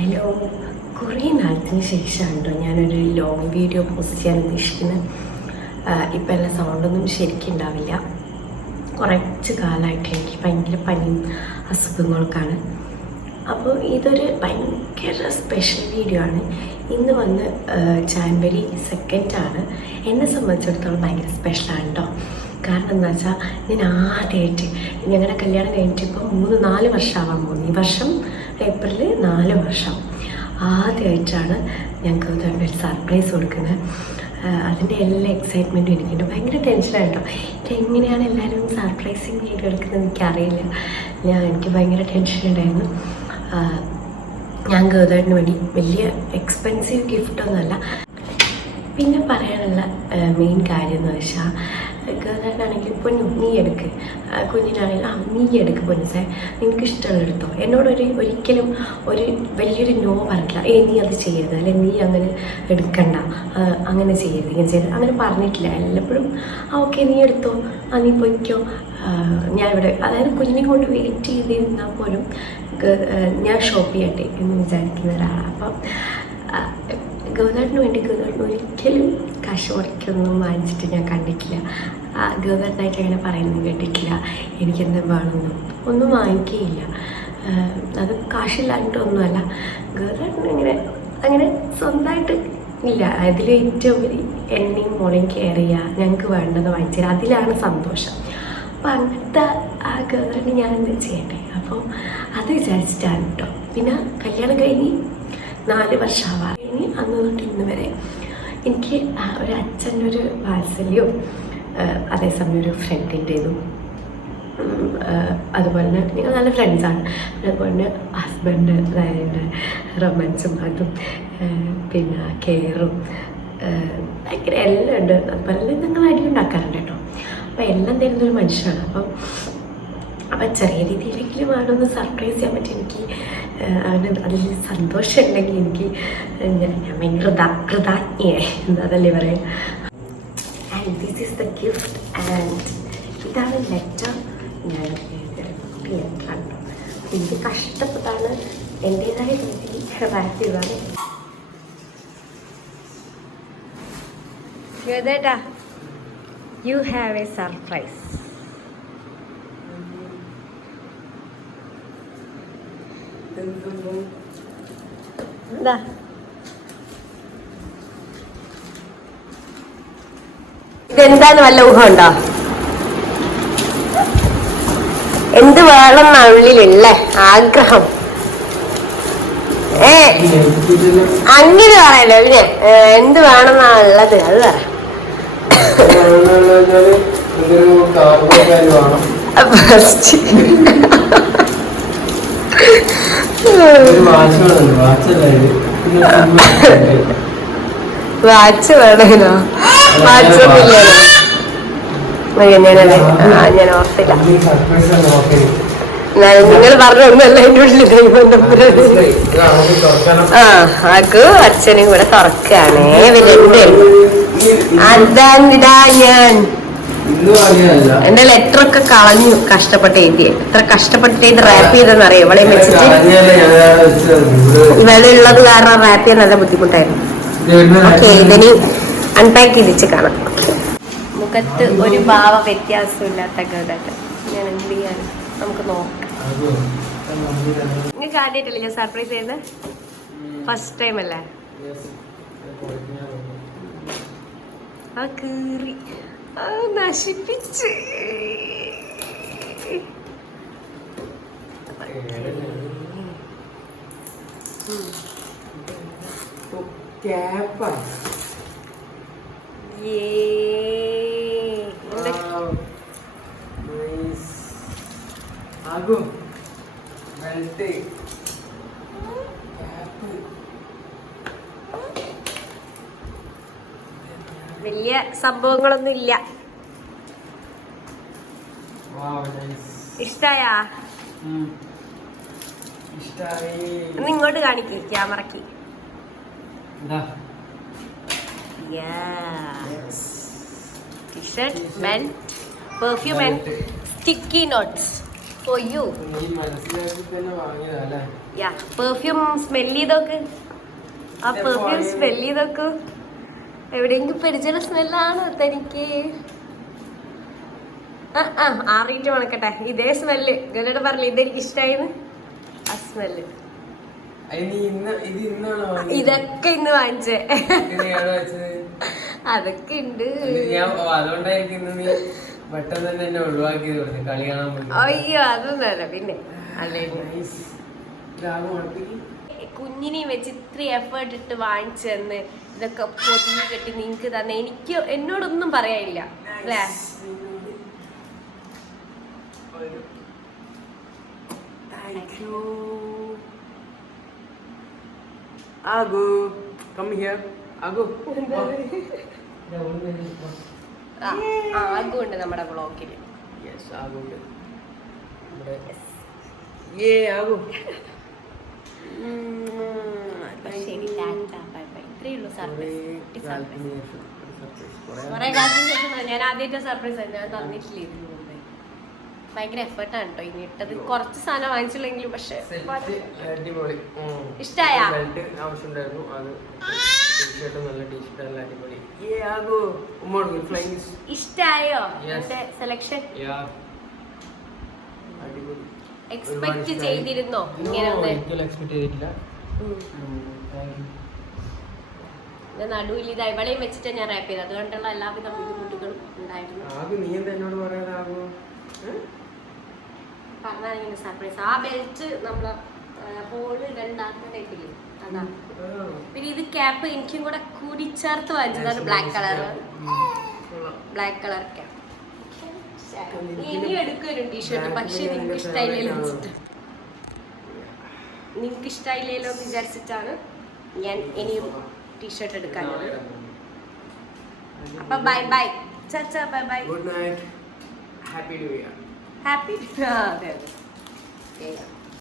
Hello. കുറേ നാളത്തിന് ശേഷമാണ് കേട്ടോ ഞാനൊരു ലോങ് വീഡിയോ പോസ്റ്റ് ചെയ്യാൻ ഉദ്ദേശിക്കുന്നത് ഇപ്പം എല്ലാ സൗണ്ടൊന്നും ശരിക്കും ഉണ്ടാവില്ല കുറച്ച് കാലമായിട്ട് എനിക്ക് ഭയങ്കര പനിയും അസുഖങ്ങളൊക്കെയാണ്. അപ്പോൾ ഇതൊരു ഭയങ്കര സ്പെഷ്യൽ വീഡിയോ ആണ്. ഇന്ന് വന്ന് ജാൻവരി സെക്കൻഡാണ് എന്നെ സംബന്ധിച്ചിടത്തോളം ഭയങ്കര സ്പെഷ്യലാണ് കേട്ടോ കാരണം എന്താ വെച്ചാൽ ഞാൻ ആദ്യമായിട്ട് ഞങ്ങളുടെ കല്യാണം കഴിഞ്ഞിട്ട് ഇപ്പോൾ മൂന്ന് നാല് വർഷമാവാൻ പോകുന്നു. ഈ വർഷം ഏപ്രിലിൽ നാല് വർഷം. ആദ്യമായിട്ടാണ് ഞങ്ങൾക്ക് ഒരു സർപ്രൈസ് കൊടുക്കുന്നത്. അതിന്റെ എല്ലാ എക്സൈറ്റ്മെന്റും എനിക്കുണ്ട്. ഭയങ്കര ടെൻഷനാണ് കേട്ടോ. എങ്ങനെയാണ് എല്ലാവരും സർപ്രൈസിങ് ചെയ്ത് എടുക്കുന്നത് എനിക്കറിയില്ല. ഞാൻ എനിക്ക് ഭയങ്കര ടെൻഷൻ ഉണ്ടായിരുന്നു. ഞാൻ ഗേതേടിന് വേണ്ടി വലിയ എക്സ്പെൻസീവ് ഗിഫ്റ്റൊന്നുമല്ല പിന്നെ പറയാനുള്ള മെയിൻ കാര്യം എന്ന് വെച്ചാൽ പൊന്നു നീ എടുക്ക്. കുഞ്ഞിനാണെങ്കിൽ ആ നീ എടുക്ക് പൊന്നുസേ നിനക്ക് ഇഷ്ടമുള്ള എടുത്തോ. എന്നോടൊരു ഒരിക്കലും ഒരു വലിയൊരു നോ പറഞ്ഞിട്ടില്ല. ഏ നീ അത് ചെയ്യരുത്. അല്ലെ നീ അങ്ങനെ എടുക്കണ്ട. അങ്ങനെ ചെയ്യരുത് ഇങ്ങനെ ചെയ്യരുത്. അങ്ങനെ പറഞ്ഞിട്ടില്ല എല്ലപ്പോഴും ആ ഓക്കെ നീ എടുത്തോ. ആ നീ പൊയ്ക്കോ. ഞാനിവിടെ അതായത് കുഞ്ഞിനെ കൊണ്ട് വെയിറ്റ് ചെയ്തിരുന്നാൽ പോലും ഞാൻ ഷോപ്പ് ചെയ്യട്ടെ എന്ന് വിചാരിക്കുന്ന ഒരാളാണ്. അപ്പം ഗവർണറിന് വേണ്ടി ഗൗതറിന് ഒരിക്കലും കാശ് മുടക്കൊന്നും വാങ്ങിച്ചിട്ട് ഞാൻ കണ്ടിട്ടില്ല. ആ ഗൗതറിനായിട്ട് അങ്ങനെ പറയുന്നത് കേട്ടിട്ടില്ല. എനിക്കെന്താ വേണമെന്നും ഒന്നും വാങ്ങിക്കുകയില്ല അത് കാശില്ലായിട്ടൊന്നുമല്ല ഗൗതറിന് ഇങ്ങനെ അങ്ങനെ സ്വന്തമായിട്ട് ഇല്ല. അതിൽ ഏറ്റവും എന്നെയും മോളെയും കെയർ ചെയ്യുക ഞങ്ങൾക്ക് വേണ്ടത് വാങ്ങിച്ചു തരാം. അതിലാണ് സന്തോഷം. അപ്പം അങ്ങനത്തെ ആ ഗവർണറിന് ഞാൻ എന്താ ചെയ്യട്ടെ അപ്പോൾ അത് വിചാരിച്ചിട്ടാണ് കേട്ടോ പിന്നെ കല്യാണം കഴിഞ്ഞ് നാല് വർഷമാവാം ഇനി അന്ന് തൊട്ട് ഇന്ന് വരെ എനിക്ക് ഒരു അച്ഛന്റെ ഒരു വാത്സല്യവും അതേസമയം ഒരു ഫ്രണ്ടിന്റെതും അതുപോലെ തന്നെ ഞങ്ങൾ നല്ല ഫ്രണ്ട്സാണ് അതുപോലെ തന്നെ ഹസ്ബൻഡ് അതായത് റൊമാൻസും അതും പിന്നെ കെയറും ഭയങ്കര എല്ലാം ഉണ്ട്. അതുപോലെ തന്നെ ഞങ്ങൾ അടി ഉണ്ടാക്കാറുണ്ട് കേട്ടോ. അപ്പോൾ എല്ലാം തരുന്നൊരു മനുഷ്യനാണ്. അപ്പം അപ്പം ചെറിയ രീതിയിലെങ്കിലും ആണൊന്ന് സർപ്രൈസ് ചെയ്യാൻ പറ്റി എനിക്ക് അവന് അതിൽ സന്തോഷം ഉണ്ടെങ്കിൽ എനിക്ക് ഞാൻ ഭയങ്കര കൃതാ കൃതാജ്ഞയായി എന്താ അതല്ലേ പറയാം. And this is the gift and ഇതാണ് ലെറ്റർ ഞാൻ എനിക്ക് കഷ്ടപ്പെട്ടാണ് എന്റേതായ രീതിയിൽ റാപ്പ് ചെയ്താണ് ശ്വേതേട്ടാ യു ഹാവ് എ സർപ്രൈസ് എന്താ ഇതെന്താന്ന് വല്ല ഊഹമുണ്ടോ? എന്ത് വേണം ഉള്ളിലുള്ള? ആഗ്രഹം. ഏ അങ്ങനെ പറയല്ലോ പിന്നെ? എന്ത് വേണമെന്നാ ഉള്ളത്? അത് പറ. ഇതൊരു കാർബോഹൈഡ്രേറ്റ് വേണം. ഫസ്റ്റ് ഒരു വാച്ച് വേണം വാച്ചല്ല ഇത് പിന്നെ സിനിമ വാച്ച് വേണമല്ലോ വാച്ച് ഒന്നുമില്ലല്ലോ ആ ഞാൻ നിങ്ങൾ പറഞ്ഞൊന്നല്ല എന്റെ ഉള്ളിൽ ആ അക്ക് അച്ഛനും കൂടെ തുറക്കാണേ വലിയ അതാ ഞാൻ. എന്റെ ലെറ്റർ ഒക്കെ കളഞ്ഞു കഷ്ടപ്പെട്ട് എഴുതി. എത്ര കഷ്ടപ്പെട്ടിട്ട് ഇത് റാപ്പ് ചെയ്തെന്ന് അറിയാം ഇവളെ വെച്ചിട്ട് ഇവളെ ഉള്ളത് കാരണം റാപ്പ് ചെയ്യാൻ നല്ല ബുദ്ധിമുട്ടായിരുന്നു. ഓക്കെ ഇതിന് അൺപാക്ക് ചെയ്തിച്ച് കാണാം. മുഖത്ത് ഒരു ഭാവ വ്യത്യാസമില്ലാത്ത ഇല്ലാത്ത ഞാൻ എന്ത് ചെയ്യാൻ നമുക്ക് നോക്കാം. അതോ? നിങ്ങൾക്ക് ആദ്യമായിട്ടല്ലേ ഞാൻ സർപ്രൈസ് ചെയ്യുന്നത് ഫസ്റ്റ് ടൈം അല്ലേ. ആ കീറി. നശിപ്പിച്ച്. ആകും. ബെൽറ്റ് ക്യാപ്പ് വലിയ സംഭവങ്ങളൊന്നും ഇല്ല. ഇഷ്ടായാ? ഇങ്ങോട്ട് കാണിക്ക് ക്യാമറക്ക്. T shirt perfume and sticky notes for you perfume smell ചെയ്തോക്ക്. ആ പെർഫ്യൂം? സ്മെൽ ചെയ്തോക്ക്. എവിടെയെങ്കിലും പരിചയ സ്മെല്ലാണ് തനിക്ക്? ആ ആ ആറിയിട്ട് മണക്കട്ടെ. ഇതേ സ്മെല്ല്. ഗലോട് പറഞ്ഞില്ല ഇതെനിക്ക് ഇഷ്ടമായിരുന്നു ആ സ്മെല്ല്? ഇതൊക്കെ ഇന്ന് വാങ്ങിച്ചേ? അതൊക്കെ ഉണ്ട്. അയ്യോ അതൊന്നല്ല പിന്നെ അല്ലേ? കുഞ്ഞിനെയും വെച്ച് ഇത്ര എഫേർട്ട് ഇട്ട് വാങ്ങിച്ചെന്ന് ഇതൊക്കെ പൊതിഞ്ഞു കെട്ടി നിങ്ങക്ക് തന്നെ. എനിക്ക് എന്നോടൊന്നും പറയാനില്ല. അല്ലേ? ആഗു കം ഹിയർ ആഗു നമ്മുടെ ബ്ലോക്കിൽ യെസ് ഏ ആഗു ശരി ടാറ്റ ബൈ ബൈ ഇത്രയേ ഉള്ളൂ കുറേ കാലത്തിന് ശേഷം ഞാൻ ആദ്യമായിട്ട് സർപ്രൈസ് ഞാൻ തന്നിട്ടില്ല ഇതിന് മുമ്പേ ഭയങ്കര എഫേർട്ടാണ് കേട്ടോ ഇനി ഇട്ടത് കുറച്ച് സാധനം വാങ്ങിച്ചില്ലെങ്കിലും പക്ഷെ. ഇഷ്ടായാ? ബെൽറ്റ് ആവശ്യമുണ്ടായിരുന്നു അത് ടീഷർട്ട് നല്ല ടീഷർട്ട് നല്ല അടിപൊളി ഏ ആഗു ഉമ്മോട് ഫ്ലൈങ് ഇഷ്ടായോ Yes. എന്റെ സെലക്ഷൻ യാ അടിപൊളി എക്സ്പെക്ട് ചെയ്തിരുന്നോ? ഇങ്ങനെ എക്സ്പെക്ട് ചെയ്തിട്ടില്ല. നടുവിൽ ഇത് ഇവളെയും വെച്ചിട്ട് ഞാൻ റാപ്പ് ചെയ്തത്. അതുകൊണ്ടുള്ള എല്ലാവിധ ബുദ്ധിമുട്ടുകളും ഉണ്ടായിരുന്നു. പറഞ്ഞാൽ ഇങ്ങനെ സർപ്രൈസ് ആ ബെൽറ്റ് നമ്മളെ ഹോൾ രണ്ടാക്കുന്ന ടൈപ്പില്ലേ പിന്നെ ഇത് ക്യാപ്പ് എനിക്കും കൂടെ കൂടി ചേർത്ത് വാങ്ങിച്ചതാണ് black colour black colour cap എടുക്കൊരു t shirt പക്ഷെ നിങ്ങൾക്ക് ഇഷ്ടമായില്ലല്ലോ വെച്ചിട്ട്. നിങ്ങൾക്ക് ഇഷ്ടമായില്ലല്ലോ എന്ന് വിചാരിച്ചിട്ടാണ് ഞാൻ ഇനിയും ടീഷർട്ട് എടുക്കാനുള്ളത് അപ്പൊ ബൈ ബൈ ചാച്ച bye bye good night happy new year happy അതെ അതെ.